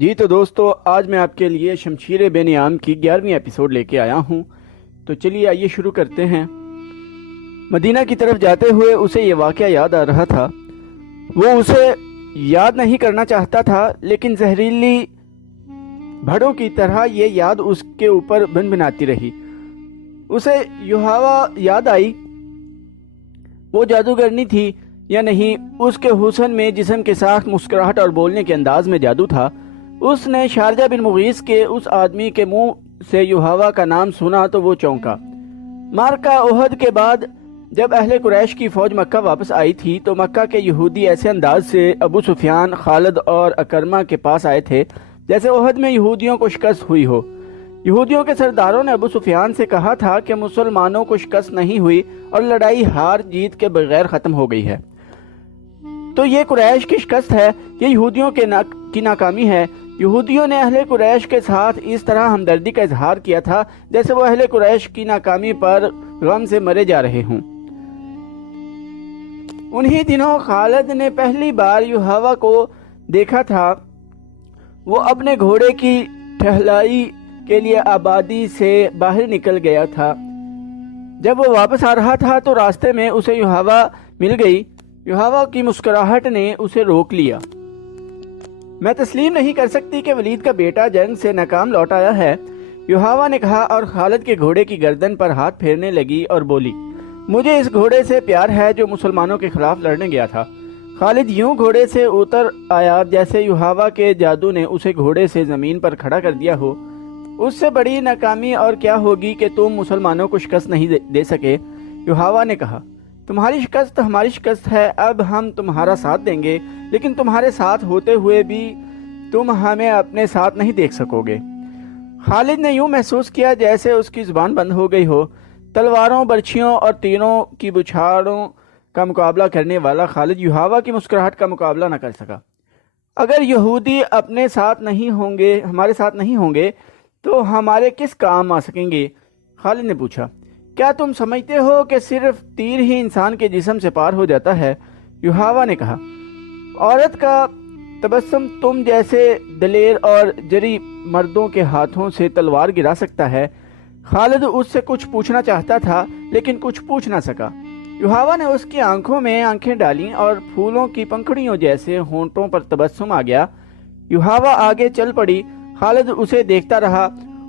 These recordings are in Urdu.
جی تو دوستو، آج میں آپ کے لیے شمشیر بے نیام کی 11ویں ایپیسوڈ لے کے آیا ہوں۔ تو چلیے آئیے شروع کرتے ہیں۔ مدینہ کی طرف جاتے ہوئے اسے یہ واقعہ یاد آ رہا تھا۔ وہ اسے یاد نہیں کرنا چاہتا تھا، لیکن زہریلی بھڑوں کی طرح یہ یاد اس کے اوپر بنبناتی رہی۔ اسے یوحوا یاد آئی۔ وہ جادوگرنی تھی یا نہیں، اس کے حسن میں، جسم کے ساخت، مسکراہٹ اور بولنے کے انداز میں جادو تھا۔ اس نے شارجہ بن مغیث کے اس آدمی کے منہ سے یوحوا کا نام سنا تو وہ چونکا۔ معرکہ احد کے بعد جب اہل قریش کی فوج مکہ واپس آئی تھی تو مکہ کے یہودی ایسے انداز سے ابو سفیان، خالد اور اکرمہ کے پاس آئے تھے جیسے احد میں یہودیوں کو شکست ہوئی ہو۔ یہودیوں کے سرداروں نے ابو سفیان سے کہا تھا کہ مسلمانوں کو شکست نہیں ہوئی اور لڑائی ہار جیت کے بغیر ختم ہو گئی ہے، تو یہ قریش کی شکست ہے، یہ یہودیوں کی ناکامی ہے۔ یہودیوں نے اہل قریش کے ساتھ اس طرح ہمدردی کا اظہار کیا تھا جیسے وہ اہل قریش کی ناکامی پر غم سے مرے جا رہے ہوں۔ انہی دنوں خالد نے پہلی بار یوحوا کو دیکھا تھا۔ وہ اپنے گھوڑے کی ٹہلائی کے لیے آبادی سے باہر نکل گیا تھا۔ جب وہ واپس آ رہا تھا تو راستے میں اسے یوحوا مل گئی۔ یوحوا کی مسکراہٹ نے اسے روک لیا۔ میں تسلیم نہیں کر سکتی کہ ولید کا بیٹا جنگ سے ناکام لوٹ آیا ہے، یوحوا نے کہا اور خالد کے گھوڑے کی گردن پر ہاتھ پھیرنے لگی اور بولی، مجھے اس گھوڑے سے پیار ہے جو مسلمانوں کے خلاف لڑنے گیا تھا۔ خالد یوں گھوڑے سے اتر آیا جیسے یوحوا کے جادو نے اسے گھوڑے سے زمین پر کھڑا کر دیا ہو۔ اس سے بڑی ناکامی اور کیا ہوگی کہ تم مسلمانوں کو شکست نہیں دے سکے۔ یوحوا نے کہا، تمہاری شکست ہماری شکست ہے، اب ہم تمہارا ساتھ دیں گے، لیکن تمہارے ساتھ ہوتے ہوئے بھی تم ہمیں اپنے ساتھ نہیں دیکھ سکو گے۔ خالد نے یوں محسوس کیا جیسے اس کی زبان بند ہو گئی ہو۔ تلواروں، برچھیوں اور تیروں کی بچھاڑوں کا مقابلہ کرنے والا خالد یوحوا کی مسکراہٹ کا مقابلہ نہ کر سکا۔ اگر یہودی اپنے ساتھ نہیں ہوں گے، ہمارے ساتھ نہیں ہوں گے تو ہمارے کس کام آ سکیں گے؟ خالد نے پوچھا، کیا تم سمجھتے ہو کہ صرف تیر ہی انسان کے جسم سے پار ہو جاتا ہے؟ یوحوا نے کہا، عورت کا تبسم تم جیسے دلیر اور جری مردوں کے ہاتھوں سے تلوار گرا سکتا ہے۔ خالد اس سے کچھ پوچھنا چاہتا تھا لیکن کچھ پوچھ نہ سکا۔ یوحوا نے اس کی آنکھوں میں آنکھیں ڈالیں اور پھولوں کی پنکھڑیوں جیسے ہونٹوں پر تبسم آ گیا۔ یوحوا آگے چل پڑی۔ خالد اسے دیکھتا رہا۔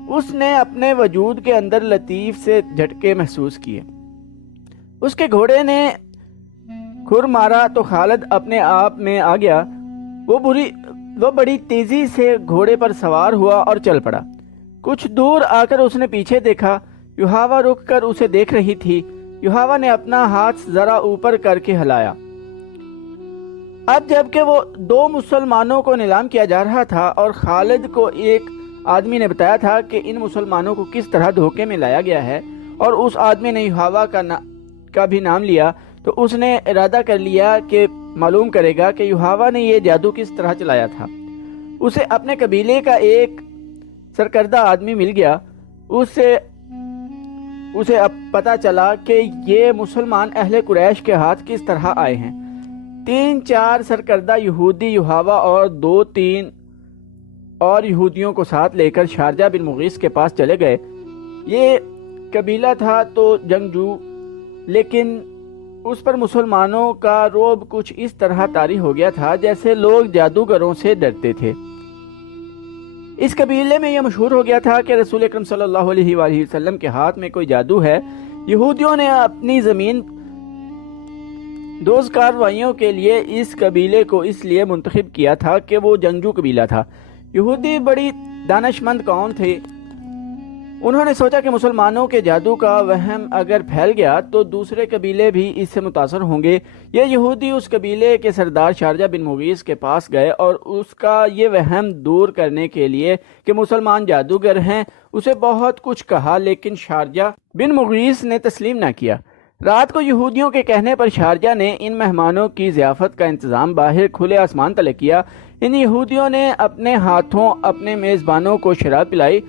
اس نے اپنے وجود کے اندر لطیف سے جھٹکے محسوس کیے۔ اس کے گھوڑے نے کھر مارا تو خالد اپنے آپ میں آ گیا۔ وہ بڑی تیزی سے گھوڑے پر سوار ہوا اور چل پڑا۔ کچھ دور آ کر اس نے پیچھے دیکھا۔ یوحوا رک کر اسے دیکھ رہی تھی۔ یوحوا نے اپنا ہاتھ ذرا اوپر کر کے ہلایا۔ اب جب کہ وہ دو مسلمانوں کو نیلام کیا جا رہا تھا اور خالد کو ایک آدمی نے بتایا تھا کہ ان مسلمانوں کو کس طرح دھوکے میں لایا گیا ہے، اور اس آدمی نے یوحوا کا بھی نام لیا، تو اس نے ارادہ کر لیا کہ معلوم کرے گا کہ یوحوا نے یہ جادو کس طرح چلایا تھا۔ اسے اپنے قبیلے کا ایک سرکردہ آدمی مل گیا۔ اسے اب پتا چلا کہ یہ مسلمان اہل قریش کے ہاتھ کس طرح آئے ہیں۔ 3-4 سرکردہ یہودی یوحوا اور 2-3 اور یہودیوں کو ساتھ لے کر شارجہ بن مغیث کے پاس چلے گئے۔ یہ قبیلہ تھا تو جنگجو، لیکن اس پر مسلمانوں کا رعب کچھ اس طرح طاری ہو گیا تھا جیسے لوگ جادوگروں سے ڈرتے تھے۔ اس قبیلے میں یہ مشہور ہو گیا تھا کہ رسول اکرم صلی اللہ علیہ وآلہ وسلم کے ہاتھ میں کوئی جادو ہے۔ یہودیوں نے اپنی زمین دوز کارروائیوں کے لیے اس قبیلے کو اس لیے منتخب کیا تھا کہ وہ جنگجو قبیلہ تھا۔ یہودی بڑی دانش مند قوم تھے۔ انہوں نے سوچا کہ مسلمانوں کے جادو کا وہم اگر پھیل گیا تو دوسرے قبیلے بھی اس سے متاثر ہوں گے۔ یہ یہودی اس قبیلے کے سردار شارجہ بن مغیث کے پاس گئے اور اس کا یہ وہم دور کرنے کے لیے کہ مسلمان جادوگر ہیں اسے بہت کچھ کہا، لیکن شارجہ بن مغیث نے تسلیم نہ کیا۔ رات کو یہودیوں کے کہنے پر شارجہ نے ان مہمانوں کی ضیافت کا انتظام باہر کھلے آسمان تلے کیا۔ ان یہودیوں نے اپنے ہاتھوں اپنے میزبانوں کو شراب پلائی۔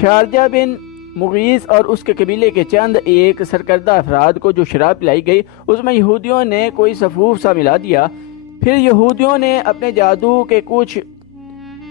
شارجہ بن مغیث اور اس کے قبیلے کے چند ایک سرکردہ افراد کو جو شراب پلائی گئی اس میں یہودیوں نے کوئی سفوف سا ملا دیا۔ پھر یہودیوں نے اپنے جادو کے کچھ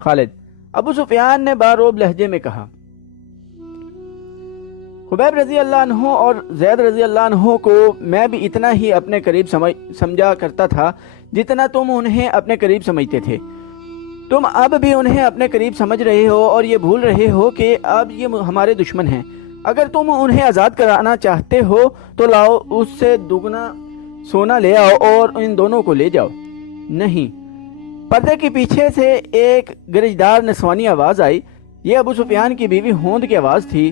خالد: ابو سفیان نے باروب لہجے میں کہا۔ خبیب رضی اللہ عنہ اور زید رضی اللہ عنہ کو میں بھی اتنا ہی اپنے قریب سمجھا کرتا تھا جتنا تم انہیں اپنے قریب سمجھتے تھے۔ تم اب بھی انہیں اپنے قریب سمجھ رہے ہو اور یہ بھول رہے ہو کہ اب یہ ہمارے دشمن ہیں۔ اگر تم انہیں آزاد کرانا چاہتے ہو تو لاؤ، اس سے دگنا سونا لے آؤ اور ان دونوں کو لے جاؤ۔ نہیں۔ پردے کے پیچھے سے ایک گرجدار نسوانی آواز آئی۔ یہ ابو سفیان کی بیوی ہوند کی آواز تھی۔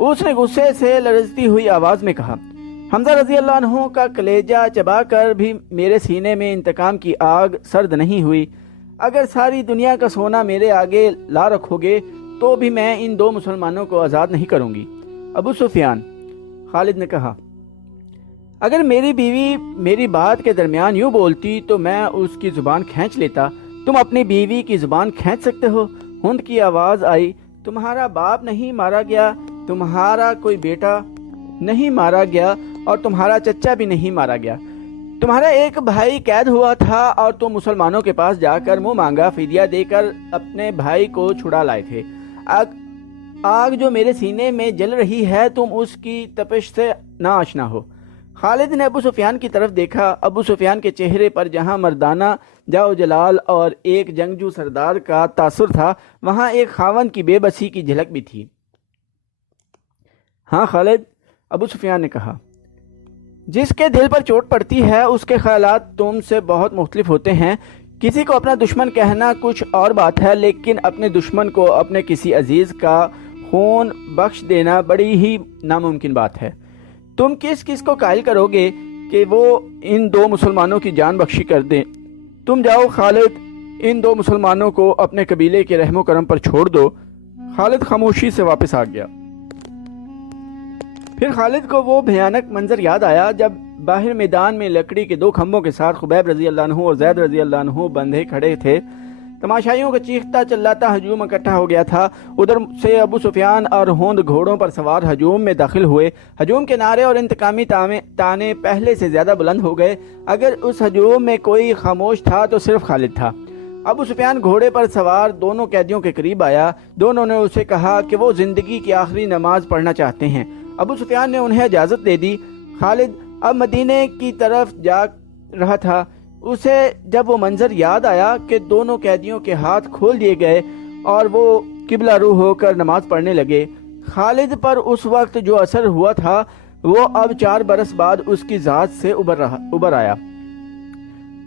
اس نے غصے سے لرزتی ہوئی آواز میں کہا: حمزہ رضی اللہ عنہ کا کلیجہ چبا کر بھی میرے سینے میں انتقام کی آگ سرد نہیں ہوئی۔ اگر ساری دنیا کا سونا میرے آگے لا رکھو گے تو بھی میں ان دو مسلمانوں کو آزاد نہیں کروں گی۔ ابو سفیان: خالد نے کہا: اگر میری بیوی میری بات کے درمیان یوں بولتی تو میں اس کی زبان کھینچ لیتا۔ تم اپنی بیوی کی زبان کھینچ سکتے ہو؟ ہند کی آواز آئی: تمہارا باپ نہیں مارا گیا، تمہارا کوئی بیٹا نہیں مارا گیا اور تمہارا چچا بھی نہیں مارا گیا۔ تمہارا ایک بھائی قید ہوا تھا اور تم مسلمانوں کے پاس جا کر منہ مانگا فدیہ دے کر اپنے بھائی کو چھڑا لائے تھے۔ آگ جو میرے سینے میں جل رہی ہے تم اس کی تپش سے نہ آشنا ہو۔ خالد نے ابو سفیان کی طرف دیکھا۔ ابو سفیان کے چہرے پر جہاں مردانہ جاؤ جلال اور ایک جنگجو سردار کا تاثر تھا، وہاں ایک خاوند کی بے بسی کی جھلک بھی تھی۔ ہاں خالد، ابو سفیان نے کہا، جس کے دل پر چوٹ پڑتی ہے اس کے خیالات تم سے بہت مختلف ہوتے ہیں۔ کسی کو اپنا دشمن کہنا کچھ اور بات ہے، لیکن اپنے دشمن کو اپنے کسی عزیز کا خون بخش دینا بڑی ہی ناممکن بات ہے۔ تم کس کس کو قائل کرو گے کہ وہ ان دو مسلمانوں کی جان بخشی کر دیں؟ تم جاؤ خالد، ان دو مسلمانوں کو اپنے قبیلے کے رحم و کرم پر چھوڑ دو۔ خالد خاموشی سے واپس آ گیا۔ پھر خالد کو وہ بھیانک منظر یاد آیا جب باہر میدان میں لکڑی کے دو کھمبوں کے ساتھ خبیب رضی اللہ عنہ اور زید رضی اللہ عنہ بندھے کھڑے تھے۔ تماشائیوں کا چیختا چلاتا ہجوم اکٹھا ہو گیا تھا۔ ادھر سے ابو سفیان اور ہوند گھوڑوں پر سوار ہجوم میں داخل ہوئے۔ ہجوم کے نعرے اور انتقامی تانے پہلے سے زیادہ بلند ہو گئے۔ اگر اس ہجوم میں کوئی خاموش تھا تو صرف خالد تھا۔ ابو سفیان گھوڑے پر سوار دونوں قیدیوں کے قریب آیا۔ دونوں نے اسے کہا کہ وہ زندگی کی آخری نماز پڑھنا چاہتے ہیں۔ ابو سفیان نے انہیں اجازت دے دی۔ خالد اب مدینے کی طرف جا رہا تھا۔ اسے جب وہ منظر یاد آیا کہ دونوں قیدیوں کے ہاتھ کھول دیے گئے اور وہ قبلہ رو ہو کر نماز پڑھنے لگے، خالد پر اس وقت جو اثر ہوا تھا وہ اب 4 برس بعد اس کی ذات سے ابھر آیا۔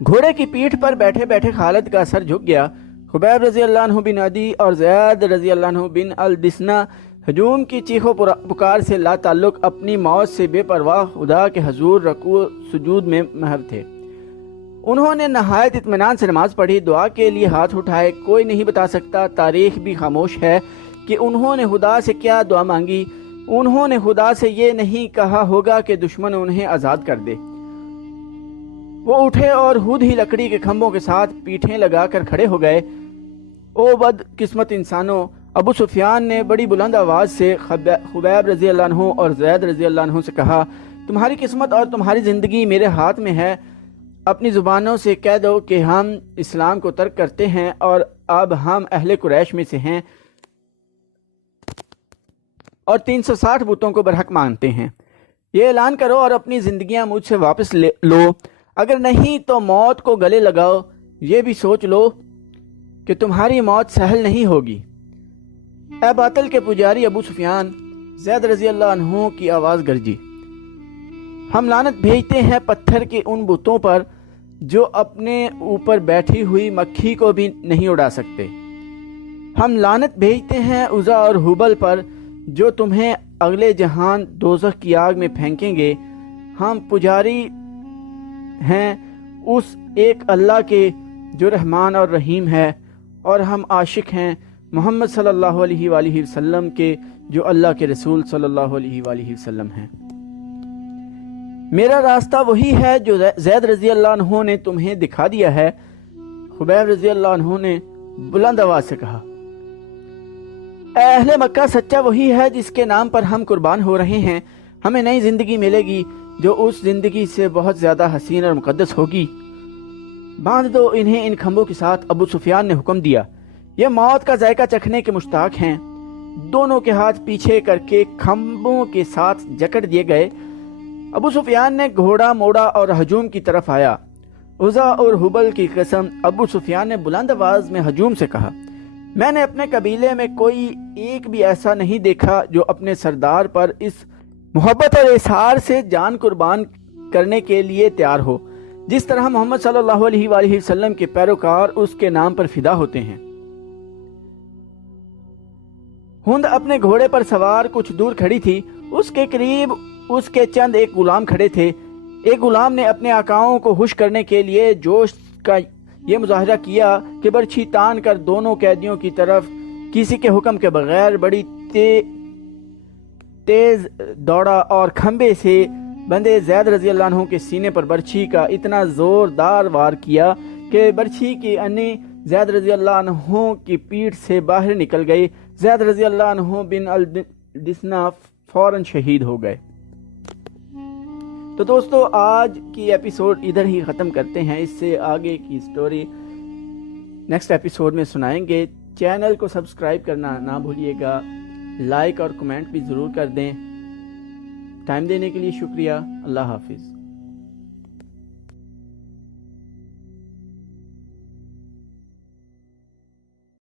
گھوڑے کی پیٹھ پر بیٹھے بیٹھے خالد کا سر جھک گیا۔ خبیب رضی اللہ عنہ بن عدی اور زید رضی اللہ عنہ بن الدسنہ ہجوم کی چیخ و پکار سے لا تعلق اپنی موت سے بے پرواہ خدا کے حضور رکوع سجود میں محو تھے۔ انہوں نے نہایت اطمینان سے نماز پڑھی، دعا کے لیے ہاتھ اٹھائے۔ کوئی نہیں بتا سکتا، تاریخ بھی خاموش ہے کہ انہوں نے خدا سے کیا دعا مانگی۔ انہوں نے خدا سے یہ نہیں کہا ہوگا کہ دشمن انہیں آزاد کر دے۔ وہ اٹھے اور خود ہی لکڑی کے کھمبوں کے ساتھ پیٹھیں لگا کر کھڑے ہو گئے۔ او بد قسمت انسانوں! ابو سفیان نے بڑی بلند آواز سے خبیب رضی اللہ عنہ اور زید رضی اللہ عنہ سے کہا، تمہاری قسمت اور تمہاری زندگی میرے ہاتھ میں ہے۔ اپنی زبانوں سے کہہ دو کہ ہم اسلام کو ترک کرتے ہیں اور اب ہم اہل قریش میں سے ہیں اور 360 بتوں کو برحق مانتے ہیں۔ یہ اعلان کرو اور اپنی زندگیاں مجھ سے واپس لو۔ اگر نہیں تو موت کو گلے لگاؤ۔ یہ بھی سوچ لو کہ تمہاری موت سہل نہیں ہوگی۔ اے باطل کے پجاری ابو سفیان! زید رضی اللہ عنہ کی آواز گرجی۔ ہم لعنت بھیجتے ہیں پتھر کے ان بتوں پر جو اپنے اوپر بیٹھی ہوئی مکھی کو بھی نہیں اڑا سکتے۔ ہم لعنت بھیجتے ہیں عزا اور حبل پر جو تمہیں اگلے جہان دوزخ کی آگ میں پھینکیں گے۔ ہم پجاری ہیں اس ایک اللہ کے جو رحمان اور رحیم ہے، اور ہم عاشق ہیں محمد صلی اللہ علیہ وآلہ وسلم کے جو اللہ کے رسول صلی اللہ علیہ وآلہ وسلم ہیں۔ میرا راستہ وہی ہے جو زید رضی اللہ عنہ نے تمہیں دکھا دیا ہے۔ خبیب رضی اللہ عنہ نے بلند آواز سے کہا، اے اہل مکہ! سچا وہی ہے جس کے نام پر ہم قربان ہو رہے ہیں۔ ہمیں نئی زندگی ملے گی جو اس زندگی سے بہت زیادہ حسین اور مقدس ہوگی۔ باندھ دو انہیں ان کھمبوں کے ساتھ۔ ابو سفیان نے حکم دیا۔ یہ موت کا ذائقہ چکھنے کے مشتاق ہیں۔ دونوں کے ہاتھ پیچھے کر کے کھمبوں کے ساتھ جکڑ دیے گئے۔ ابو سفیان نے گھوڑا موڑا اور ہجوم کی طرف آیا۔ عزا اور حبل کی قسم، ابو سفیان نے بلند آواز میں ہجوم سے کہا، میں نے اپنے قبیلے میں کوئی ایک بھی ایسا نہیں دیکھا جو اپنے سردار پر اس محبت اور اظہار سے جان قربان کرنے کے لیے تیار ہو جس طرح محمد صلی اللہ علیہ وآلہ وسلم کے پیروکار اس کے نام پر فدا ہوتے ہیں۔ ہند اپنے گھوڑے پر سوار کچھ دور کھڑی تھی۔ اس کے قریب اس کے چند ایک غلام کھڑے تھے۔ ایک غلام نے اپنے آقاؤں کو خوش کرنے کے لیے جوش کا یہ مظاہرہ کیا کہ برچھی تان کر دونوں قیدیوں کی طرف کسی کے حکم کے بغیر بڑی تیز دوڑا اور کھمبے سے بندے زید رضی اللہ عنہ کے سینے پر برچھی کا اتنا زوردار وار کیا کہ برچھی کی انی زید رضی اللہ عنہ کی پیٹھ سے باہر نکل گئی۔ زید رضی اللہ عنہ بن الدسنا فوراً شہید ہو گئے۔ تو دوستو آج کی ایپیسوڈ ادھر ہی ختم کرتے ہیں، اس سے آگے کی سٹوری نیکسٹ ایپیسوڈ میں سنائیں گے۔ چینل کو سبسکرائب کرنا نہ بھولیے گا، لائک اور کمنٹ بھی ضرور کر دیں۔ ٹائم دینے کے لیے شکریہ۔ اللہ حافظ۔